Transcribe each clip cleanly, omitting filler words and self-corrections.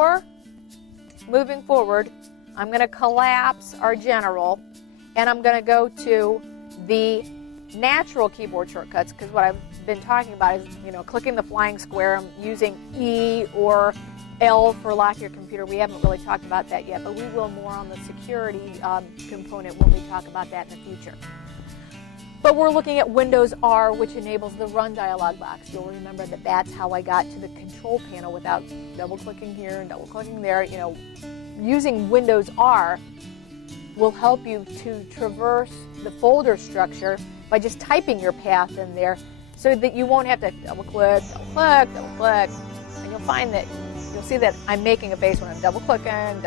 Or, moving forward, I'm going to collapse our general, and I'm going to go to the natural keyboard shortcuts, because what I've been talking about is, clicking the flying square. I'm using E or L for lock your computer. We haven't really talked about that yet, but we will more on the security component when we talk about that in the future. But we're looking at Windows R, which enables the Run dialog box. You'll remember that that's how I got to the control panel without double-clicking here and double-clicking there. Using Windows R will help you to traverse the folder structure by just typing your path in there, so that you won't have to double-click, double-click, double-click. And you'll find that you'll see that I'm making a face when I'm double-clicking,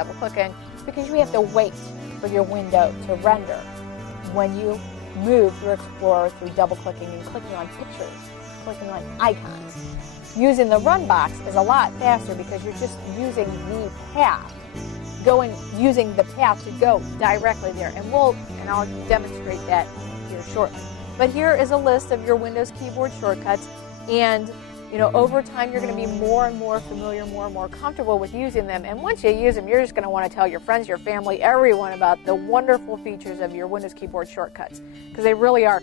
because you have to wait for your window to render when you move through Explorer through double-clicking and clicking on pictures, clicking on icons. Using the Run box is a lot faster because you're just using the path, using the path to go directly there. And I'll demonstrate that here shortly. But here is a list of your Windows keyboard shortcuts, and over time you're going to be more and more familiar, more and more comfortable with using them. And once you use them, you're just going to want to tell your friends, your family, everyone about the wonderful features of your Windows keyboard shortcuts, because they really are.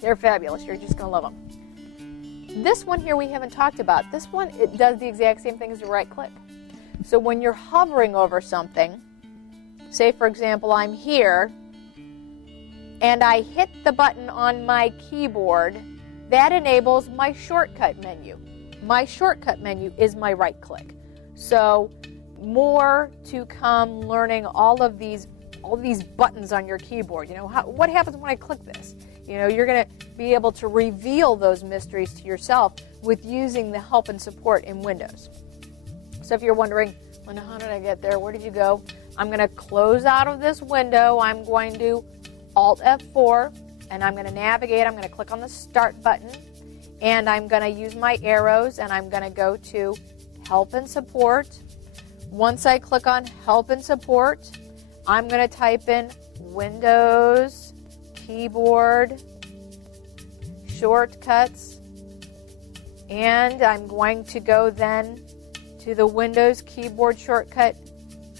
They're fabulous. You're just going to love them. This one here we haven't talked about. This one, it does the exact same thing as the right click. So when you're hovering over something, say for example I'm here and I hit the button on my keyboard, that enables my shortcut menu. My shortcut menu is my right click. So more to come, learning all of these buttons on your keyboard. What happens when I click this? You're going to be able to reveal those mysteries to yourself with using the help and support in Windows. So if you're wondering, Linda, how did I get there? Where did you go? I'm going to close out of this window. I'm going to Alt F4, and I'm going to navigate. I'm going to click on the Start button, and I'm going to use my arrows, and I'm going to go to Help and Support. Once I click on Help and Support, I'm going to type in Windows Keyboard Shortcuts, and I'm going to go then to the Windows Keyboard Shortcut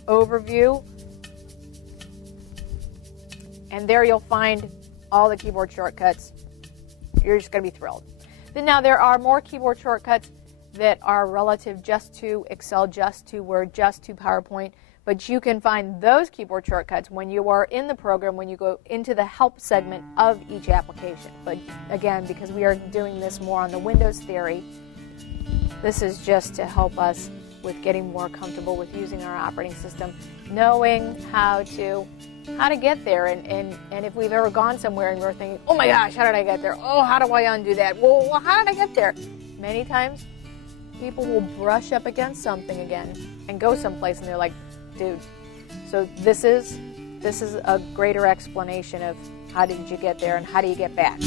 Overview, and there you'll find all the keyboard shortcuts. You're just going to be thrilled. Then now there are more keyboard shortcuts that are relative just to Excel, just to Word, just to PowerPoint, but you can find those keyboard shortcuts when you are in the program, when you go into the help segment of each application. But again, because we are doing this more on the Windows theory, this is just to help us with getting more comfortable with using our operating system, knowing how to get there, and if we've ever gone somewhere and we're thinking, oh my gosh, how did I get there? Oh, how do I undo that? Well, how did I get there? Many times people will brush up against something again and go someplace and they're like, dude. So this is a greater explanation of how did you get there and how do you get back.